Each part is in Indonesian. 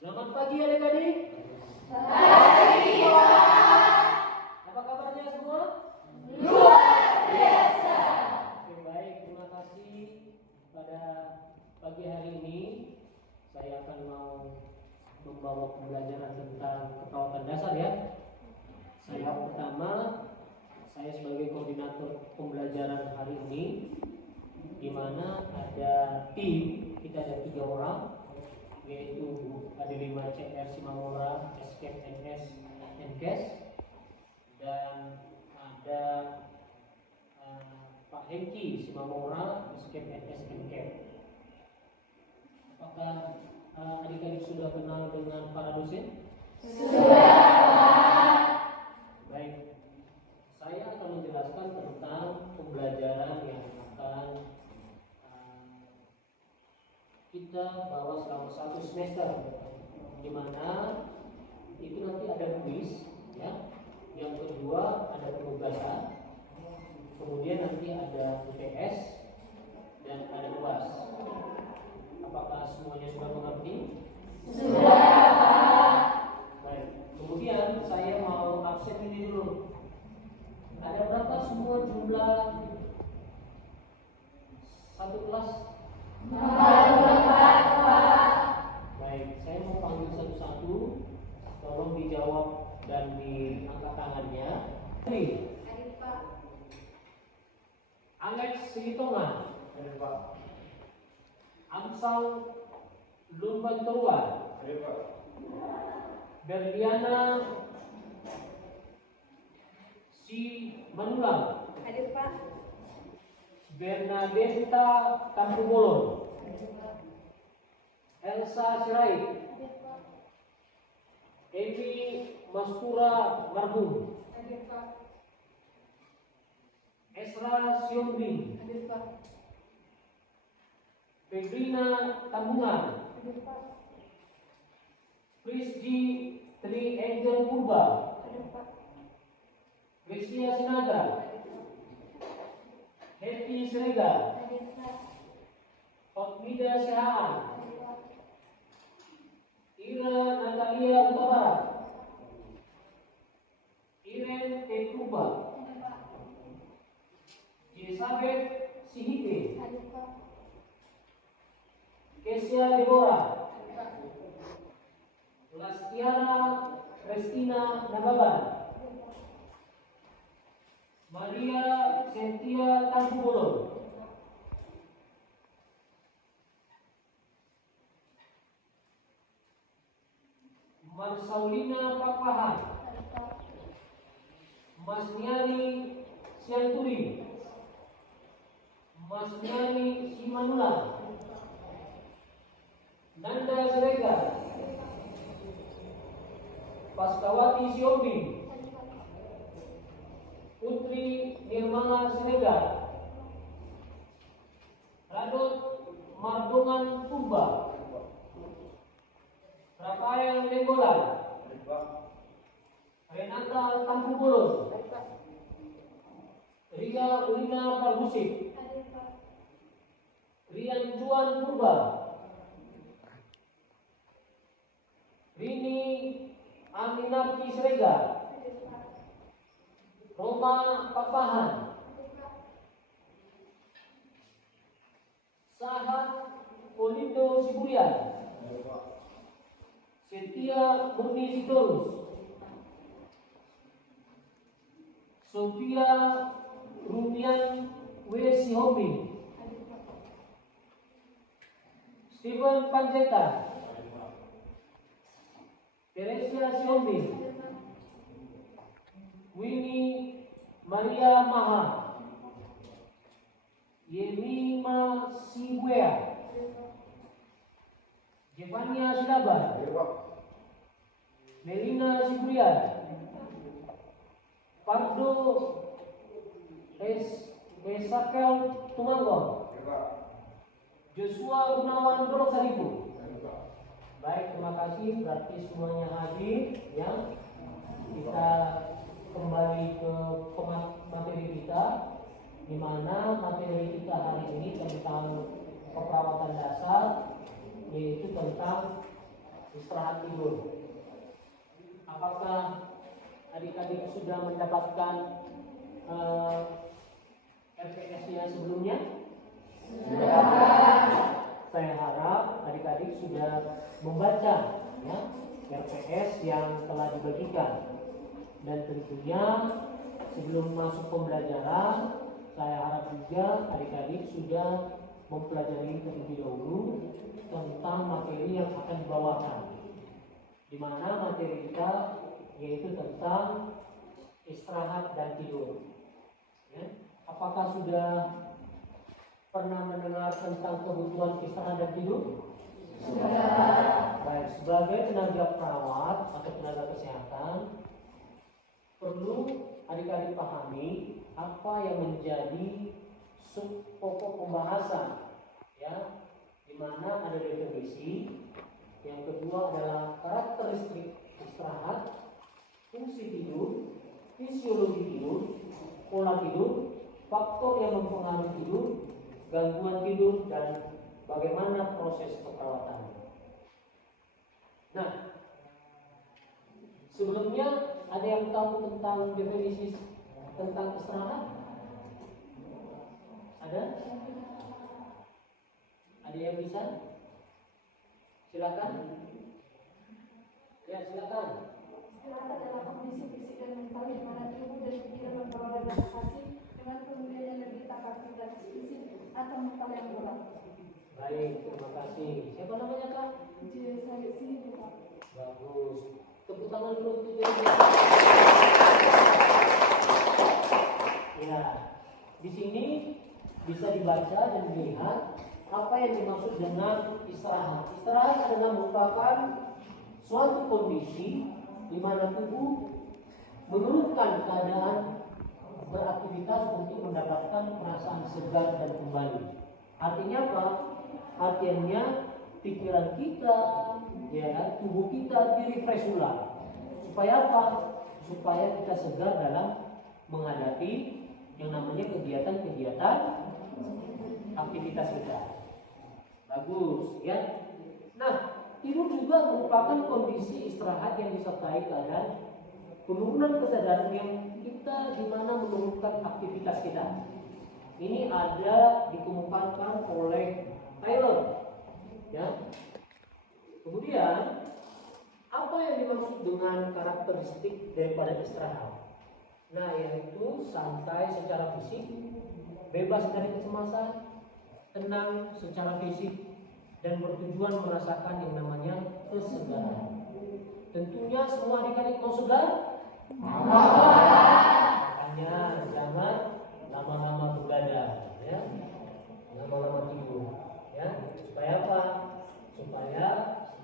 Selamat pagi adik-adik. Pagi, Pak. Apa kabarnya semua? Luar biasa. Oke, baik, terima kasih. Pada pagi hari ini saya akan mau membawa pembelajaran tentang keperawatan dasar ya. Saya pertama, saya sebagai koordinator pembelajaran hari ini, di mana ada tim, kita ada 3 orang, yaitu ada 5 CR Simamora, Escape NS, NKes, dan ada Pak Hengki Simamora, Escape NS, NKes. Apakah adik-adik sudah kenal dengan para dosen? Sudah, Pak. Baik, saya akan menjelaskan tentang pembelajaran yang akan kita bawa selama 1 semester, di mana itu nanti ada kuis, ya. Yang kedua ada penugasan, kemudian nanti ada UTS dan ada UAS. Apakah semuanya sudah mengerti? Sudah, Pak. Baik, kemudian saya mau absen ini dulu. Ada berapa semua jumlah satu kelas? 44, Pak. Baik, saya mau panggil satu-satu. Tolong dijawab dan diangkat tangannya. Adik, Pak. Alex Silitongan, Hadir, Pak. Amsal Lumbanturuan, Hadir, Pak. Berliana Si Manulang, Adik, Pak. Bernadetta Tampubolon, Adik, Pak. Elsa Sirait, Adik, Pak. Emi Mastura Marhum, Adik, Pak. Esra Siombing, Adik, Pak. Febrina Tambungan, Adik, Pak. Prisji Tri Angel Purba, Adik, Pak. Gracia Sinaga, Happy Siregar, Adik, Pak. Hotmida Sehaan, Adik, Pak. Ira Natalia Utabara, Iren Petruba, Adik, Pak. Elizabeth Sihite, Adik, Pak. Kesia Deborah, Adik, Pak. Lastiana Kristina Nababan, Adik, Pak. Maria Cynthia Tampubolon, Marsaulina Pakpahan, Adik, Pak. Mas Niani Sianturi, Mas Niani Simanulang, Nanda Siregar, Paskawati Siombing, Adik, Pak. Putri Nirmala Siregar, Radot Mardongan Purba, Rafael Lenggolan, Hadir, Pak. Renata Tampubolon, Adik, Pak. Ria Ulina Parbusik, Adik, Pak. Rian Juan Purba, Rini Aminarti Siregar, Adik, Pak. Roma Pakpahan, Adik, Pak. Sahat Polindo Siburian, Hadir, Pak. Setia Murni Sitorus, Sofia Rumian W. Sihombing, Adik, Pak. Steven Panjaitan, Hadir, Pak. Teresia Sihombing, Adik, Pak. Winnie Maria Maha, Yemima Sibuya, Adik, Pak. Jevania Silaban, Hadir, Pak. Melina Siburian, Pardo Esakel Tumanggung, Hadir, Pak. Joshua Gunawan Rosaribu. Hadir, Pak. Baik, terima kasih. Berarti semuanya hadir ya. Kita kembali ke materi kita, di mana materi kita hari ini tentang keperawatan dasar, yaitu tentang istirahat tidur. Apakah adik-adik sudah mendapatkan RPS-nya sebelumnya? Saya harap adik-adik sudah membaca ya, RPS yang telah dibagikan. Dan tentunya sebelum masuk pembelajaran, saya harap juga adik-adik sudah mempelajari terlebih dahulu tentang materi yang akan dibawakan. Di mana materi kita yaitu tentang istirahat dan tidur. Ya. Apakah sudah pernah mendengar tentang kebutuhan istirahat dan tidur? Sudah. Baik, sebagai tenaga perawat atau tenaga kesehatan, perlu adik-adik pahami apa yang menjadi pokok pembahasan, ya, di mana ada definisi. Yang kedua adalah karakteristik istirahat, fungsi tidur, fisiologi tidur, pola tidur, faktor yang mempengaruhi tidur, gangguan tidur, dan bagaimana proses perawatan. Nah, sebelumnya ada yang tahu tentang definisi tentang istirahat? Ada? Ada yang bisa? Silakan. Ya, silakan. Istirahat adalah kondisi fisik dan mental di mana tubuh dan pikiran memperoleh relaksasi dengan pemulihan energi tanpa aktivitas fisik atau mental yang berat. Baik, terima kasih. Siapa namanya, Kak? Saya sini juga. Bagus. Tepuk tangan dulu untuk dia. Ya, di sini bisa dibaca dan dilihat apa yang dimaksud dengan istirahat. Istirahat adalah merupakan suatu kondisi di mana tubuh menurunkan keadaan beraktivitas untuk mendapatkan perasaan segar dan kembali. Artinya apa? Artinya pikiran kita, ya, tubuh kita di-refresh ulang. Supaya apa? Supaya kita segar dalam menghadapi yang namanya kegiatan-kegiatan aktivitas kita. Bagus, ya. Nah, tidur juga merupakan kondisi istirahat yang disertai keadaan penurunan kesadaran yang kita di mana menurunkan aktivitas kita. Ini ada dikemukakan oleh Taylor, ya. Kemudian apa yang dimaksud dengan karakteristik daripada istirahat? Nah, yaitu santai secara fisik, bebas dari kecemasan, tenang secara fisik, dan bertujuan merasakan yang namanya kesegaran. Tentunya semua adik-adik mau segar? Makanya jangan lama-lama begadang, ya, lama-lama tidur, ya. Supaya apa? Supaya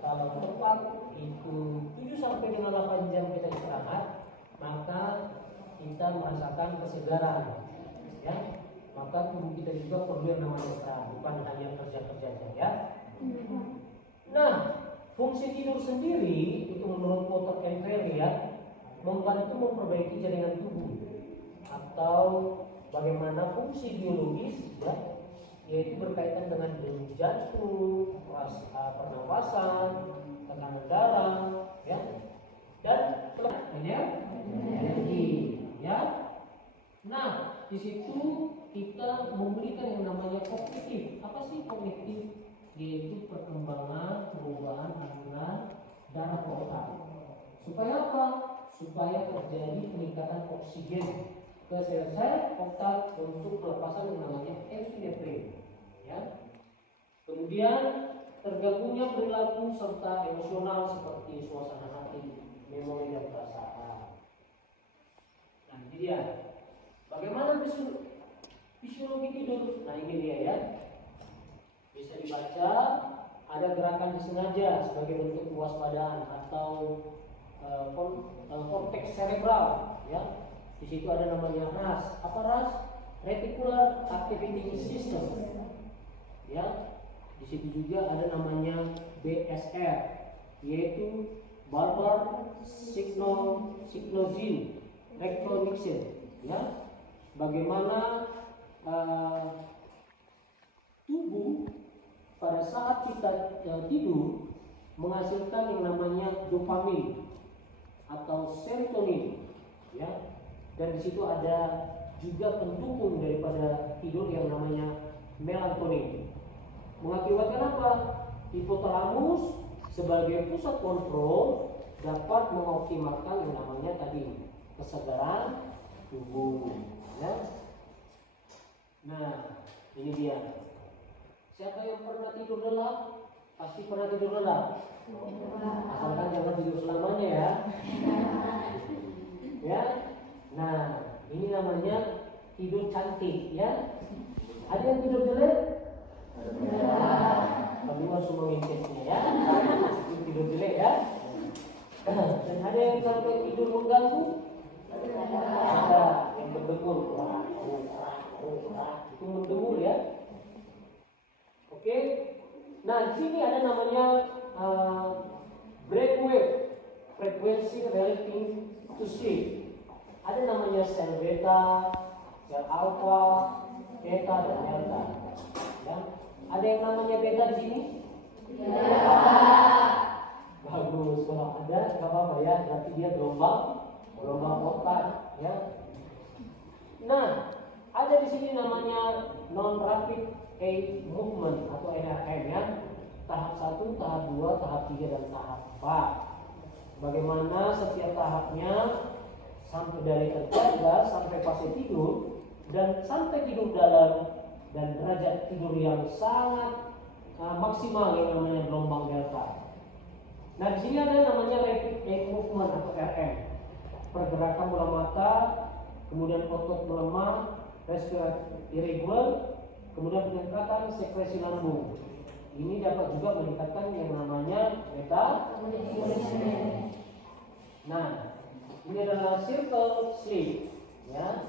kalau tepat itu 7 sampai dengan 8 jam kita istirahat, maka kita merasakan kesegaran, ya. Maka tubuh kita juga perlu yang namanya istirahat, bukan hanya kerja-kerja saja. Nah, fungsi tidur sendiri itu menurut Potter and Perry, ya, membantu memperbaiki jaringan tubuh atau bagaimana fungsi biologis, ya, yaitu berkaitan dengan denyut jantung, pernapasan, tekanan darah, ya, dan energi, ya. Nah, di situ kita memberikan yang namanya kognitif. Apa sih kognitif? Yaitu perkembangan perubahan aliran darah ke otak. Supaya apa? Supaya terjadi peningkatan oksigen ke sel-sel otak untuk pelepasan yang namanya epinefrin, ya. Kemudian tergabungnya perilaku serta emosional seperti suasana hati, memori dan perasaan. Nah, ini dia. Bagaimana fisiologi tidur? Nah, ini dia, ya. Bisa dibaca, ada gerakan disengaja sebagai bentuk kewaspadaan atau korteks cerebral, ya. Di situ ada namanya RAS. Apa RAS? Reticular Activity System, ya. Di situ juga ada namanya BSR, yaitu Bulbar Synchronyl Recognition, ya. Bagaimana tubuh pada saat kita tidur menghasilkan yang namanya dopamin atau serotonin, ya. Dan di situ ada juga pendukung daripada tidur yang namanya melatonin. Mengakibatkan apa? Hipotalamus sebagai pusat kontrol dapat mengoptimalkan yang namanya tadi kesegaran tubuh, ya. Nah, ini dia. Siapa yang pernah tidur lelap? Pasti pernah tidur lelap. Asalkan jangan tidur selamanya, ya. Ya. Nah, ini namanya tidur cantik, ya. Ada yang tidur jelek? Kedua semua ngintipnya, ya. Tidur jelek, ya. Dan ada yang sampai tidur mengganggu? Ada yang berdebur, itu mendebur, ya. Oke. Nah, di sini ada namanya brainwave, frequency relating to sleep. Ada namanya sel beta, sel alpha, theta dan delta. Ya. Ada yang namanya beta di sini? Bagus, kalau ada nggak apa-apa, ya. Berarti dia gelombang otak, ya. Nah, ada di sini namanya non rapid eye movement atau NRM, ya. Tahap 1, tahap 2, tahap 3 dan tahap 4. Bagaimana setiap tahapnya sampai dari terjaga sampai fase tidur dan sampai tidur dalam dan derajat tidur yang sangat maksimal yang namanya gelombang delta. Nah, di sini ada namanya rapid eye movement atau RM. Pergerakan bola mata, kemudian otot melemah, respirasi irregular, kemudian peningkatan sekresi lambung. Ini dapat juga meningkatkan yang namanya beta. Nah, ini adalah circle sleep, ya.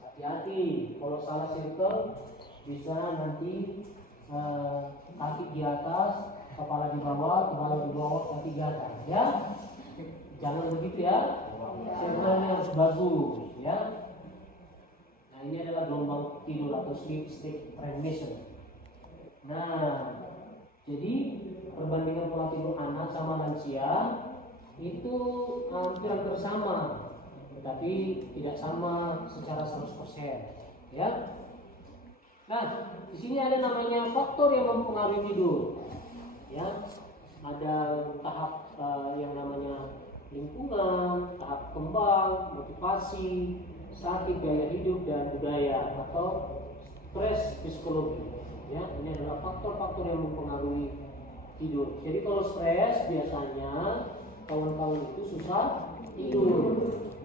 Hati-hati, kalau salah circle bisa nanti kaki di atas, kepala di bawah, kaki di atas, ya. Jangan begitu, ya. Circle-nya harus bagus, ya. Nah, ini adalah gelombang tidur atau sleep state transmission. Nah, jadi perbandingan pola tidur anak sama lansia itu hampir sama, tetapi tidak sama secara 100%, ya. Nah, di sini ada namanya faktor yang mempengaruhi tidur, ya. Ada tahap yang namanya lingkungan, tahap kembang, motivasi, sakit gaya hidup dan budaya atau stres psikologi. Ya, ini adalah faktor-faktor yang mempengaruhi tidur. Jadi kalau stres biasanya kawan-kawan itu susah tidur.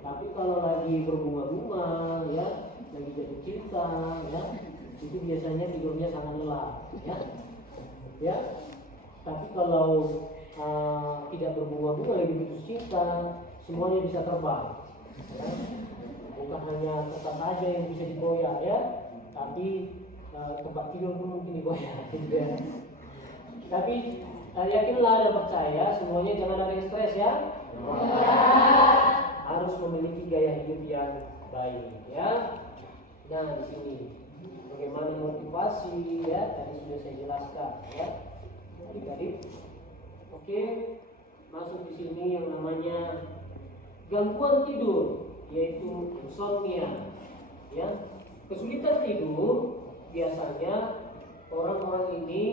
Tapi kalau lagi berbunga-bunga, ya, lagi jatuh cinta, ya, itu biasanya tidurnya sangat lelap, ya. Ya. Tapi kalau tidak berbunga-bunga, lagi jatuh cinta, semuanya bisa terbang. Ya. Bukan hanya kertas saja yang bisa digoyah, ya, tapi tempat tidur pun mungkin digoyah, ya. Tapi yakinlah dan percaya semuanya jangan ada yang stres, ya. Harus memiliki gaya hidup yang baik, ya. Nah, di sini bagaimana motivasi, ya, tadi sudah saya jelaskan, ya. Adik-adik. Oke, masuk di sini yang namanya gangguan tidur, yaitu insomnia, ya. Kesulitan tidur biasanya orang-orang ini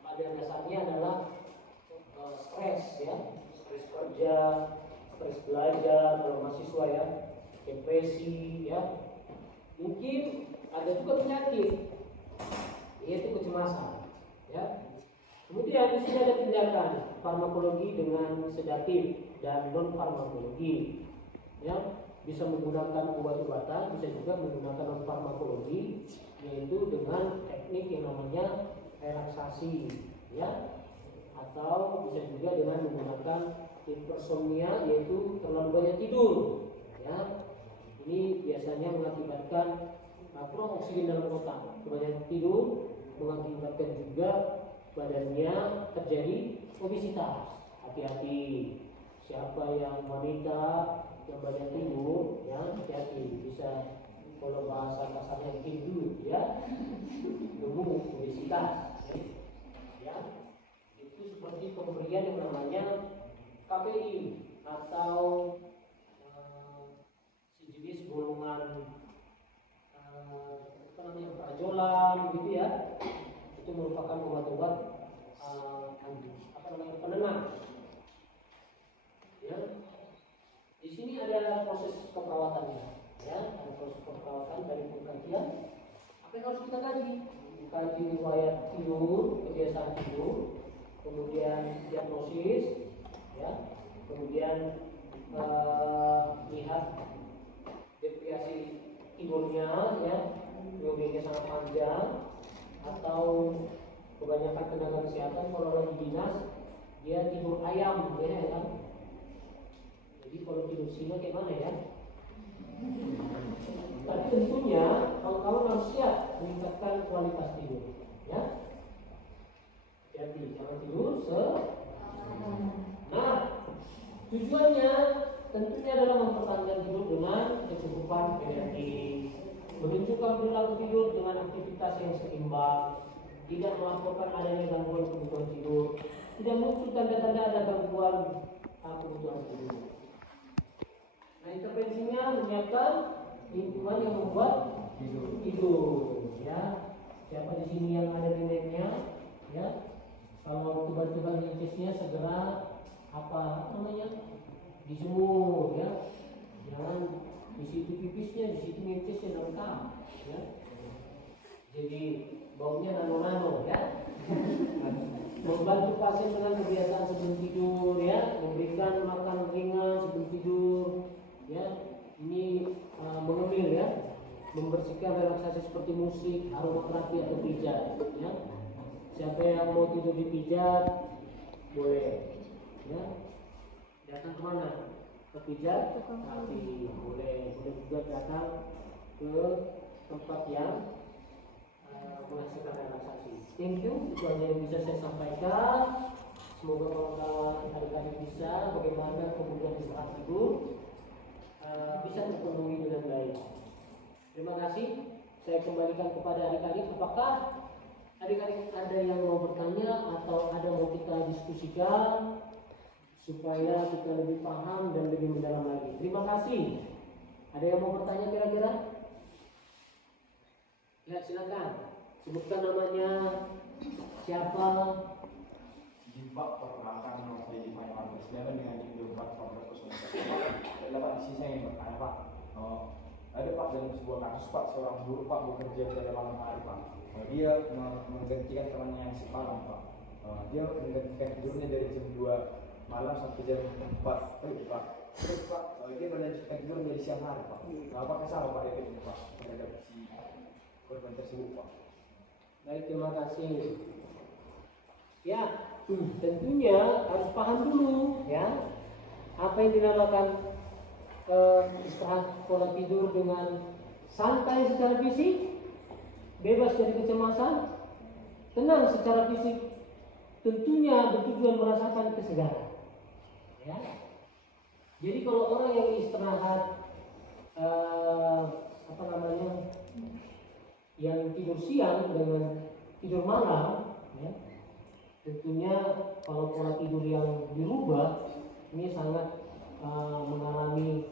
pada dasarnya adalah stres, ya, stres kerja, stres belajar kalau mahasiswa, ya, depresi, ya. Mungkin ada juga penyakit, yaitu kecemasan, ya. Kemudian di sini ada tindakan farmakologi dengan sedatif dan non farmakologi, ya. Bisa menggunakan obat-obatan, bisa juga menggunakan non farmakologi, yaitu dengan teknik yang namanya relaksasi, ya, atau bisa juga dengan menggunakan hipersomnia, yaitu terlalu banyak tidur, ya. Ini biasanya mengakibatkan kurang oksigen dalam otak. Kebanyakan tidur mengakibatkan juga badannya terjadi obesitas. Hati-hati, siapa yang wanita yang banyak tidur, ya, hati-hati, bisa, kalau bahasa kasarnya bikin dulu, ya, gemuk, obesitas, ya. ya. Itu seperti pemberian yang namanya KPI atau sejenis golongan apa namanya prajolan gitu ya. Itu merupakan obat-obat apa namanya penenang. Ya. Di sini ada proses keperawatannya, ya, ada proses keperawatan dari pengkajian. Apa yang harus kita kaji? Kaji riwayat tidur, kebiasaan tidur, kemudian diagnosis, ya, kemudian lihat deviasi tidurnya, ya, periodenya sangat panjang atau kebanyakan tenaga kesehatan kalau lagi dinas dia tidur ayam, ya kan? Jadi kalau tidur siang kayak mana ya? Tapi tentunya kawan-kawan harus siap meningkatkan kualitas tidur, ya. Jadi jangan tidur Nah, tujuannya tentunya adalah mempertahankan tidur dengan kecukupan energi, menunjukkan perilaku tidur dengan aktivitas yang seimbang, tidak melaporkan adanya gangguan kebutuhan tidur, tidak muncul tanda-tanda ada gangguan kebutuhan tidur. Nah, intervensinya menyiapkan lingkungan yang membuat tidur, ya. Siapa di sini yang ada neneknya, ya? Kalau tiba-tiba nyecisnya segera apa namanya dijemur, ya. Jangan di situ pipisnya, di situ nyecisnya lengkap, ya. Jadi baunya nano-nano, ya. Membantu pasien dengan kebiasaan sebelum tidur, ya. Memberikan makan ringan sebelum tidur, ya. Ini mengemil, ya. Membersihkan relaksasi seperti musik, aromaterapi atau pijat, ya. Siapa yang mau tidur dipijat boleh, ya. Datang kemana? Ke pijat tapi boleh juga datang ke tempat yang menghasilkan relaksasi. Thank you, itu hanya yang bisa saya sampaikan. Semoga kawan-kawan adik-adik bisa bagaimana kemudian istirahat tidur bisa terpenuhi dengan baik. Terima kasih. Saya kembalikan kepada adik-adik. Apakah adik-adik ada yang mau bertanya atau ada mau kita diskusikan supaya kita lebih paham dan lebih mendalam lagi? Terima kasih. Ada yang mau bertanya kira-kira? Ya, silakan. Sebutkan namanya, siapa? Jimpak perkenalkan nama saya Jimpak Iman Presiden dengan judul 4 Ada Pak di sini saya yang bertanya Pak. Ada Pak dalam sebuah kasus Pak, seorang guru Pak bekerja pada malam hari Pak. Dia menggantikan temannya yang semalam Pak. Dia menggantikan tidurnya dari jam 2 malam sampai jam 4 pagi Pak. Terus Pak, dia melanjutkan tidur dari siang hari Pak. Apakah sama Pak efeknya Pak terhadap si korban tersebut Pak? Baik, terima kasih. Ya, tentunya harus paham dulu, ya, apa yang dinamakan istirahat pola tidur dengan santai secara fisik, bebas dari kecemasan, tenang secara fisik, tentunya bertujuan merasakan kesegaran, ya. Jadi kalau orang yang istirahat apa namanya yang tidur siang dengan tidur malam, ya, tentunya kalau pola tidur yang dirubah ini sangat mengalami,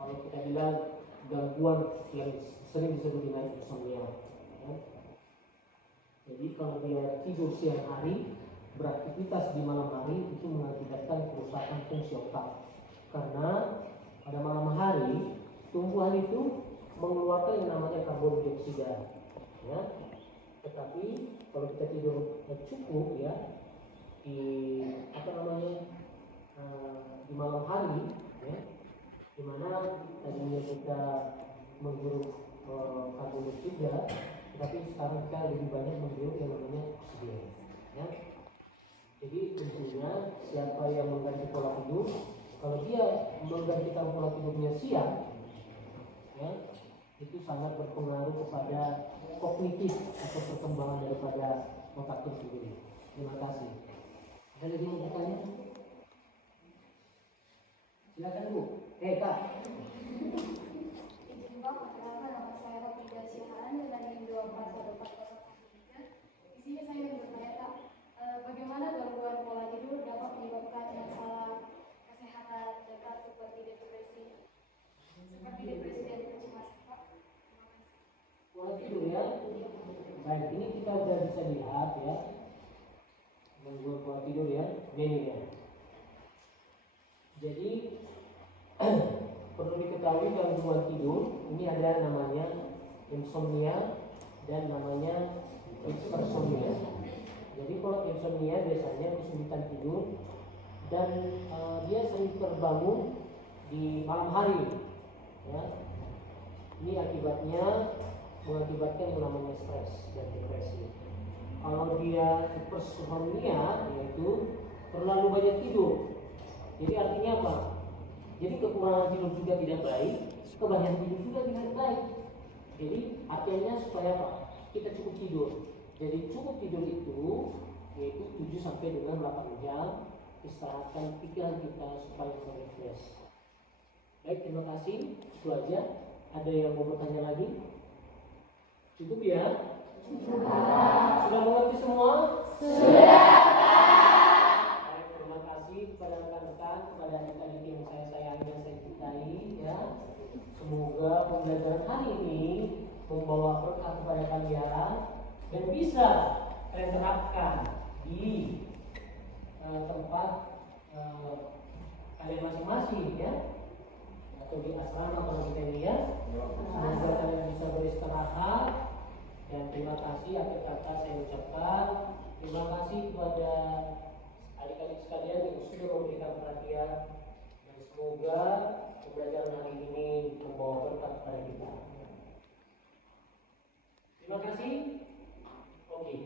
kalau kita bilang, gangguan yang sering disebut dengan insomnia, ya. Jadi kalau dia tidur siang hari, beraktivitas di malam hari, itu mengakibatkan kerusakan fungsi otak. Karena pada malam hari tumbuhan itu mengeluarkan yang namanya karbon dioksida, ya. Tetapi kalau kita tidur cukup, ya, di apa namanya di malam hari, ya, di mana tadinya kita menghirup karbon dioksida, tapi sekarang kita lebih banyak menghirup yang namanya oksigen, ya. Jadi tentunya siapa yang mengganti pola tidur, kalau dia menggantikan pola tidurnya siang, ya, itu sangat berpengaruh kepada kognitif atau perkembangan daripada otak itu sendiri. Terima kasih. Ada lagi yang bertanya? Silakan Bu. Kak. Izin Pak, perkenalkan nama saya Rafida Siahaan dengan NIM 241403. Di sini saya ingin bertanya Kak, ya. Gangguan pola tidur ya, ini ya. Jadi perlu diketahui gangguan tidur ini ada namanya insomnia dan namanya hipersomnia. Jadi kalau insomnia biasanya kesulitan tidur dan dia sering terbangun di malam hari ya. Ini akibatnya mengakibatkan yang namanya stres dan depresi. Kalau dia hipersomnia yaitu terlalu banyak tidur. Jadi artinya apa? Jadi kekurangan tidur juga tidak baik, kebanyakan tidur juga tidak baik. Jadi artinya supaya apa? Kita cukup tidur. Jadi cukup tidur itu yaitu 7 sampai dengan 8 jam. Istirahatkan pikiran kita supaya refresh. Baik, terima kasih. Itu aja. Ada yang mau bertanya lagi? Cukup ya? Sudah mengerti semua? Baik, terima kasih kepada rekan-rekan, kepada adik-adik yang saya sayangi dan saya cintai ya. Semoga pembelajaran hari ini membawa berkah kepada kalian dan bisa kalian terapkan di tempat kalian masing-masing ya, atau di asrama kalau kita ini ya. Semoga kalian bisa beristirahat dan terima kasih. Akhir kata saya ucapkan terima kasih kepada adik-adik sekalian yang sudah memberikan perhatian dan semoga pembelajaran hari ini membawa berkah kepada kita. Terima kasih. Oke.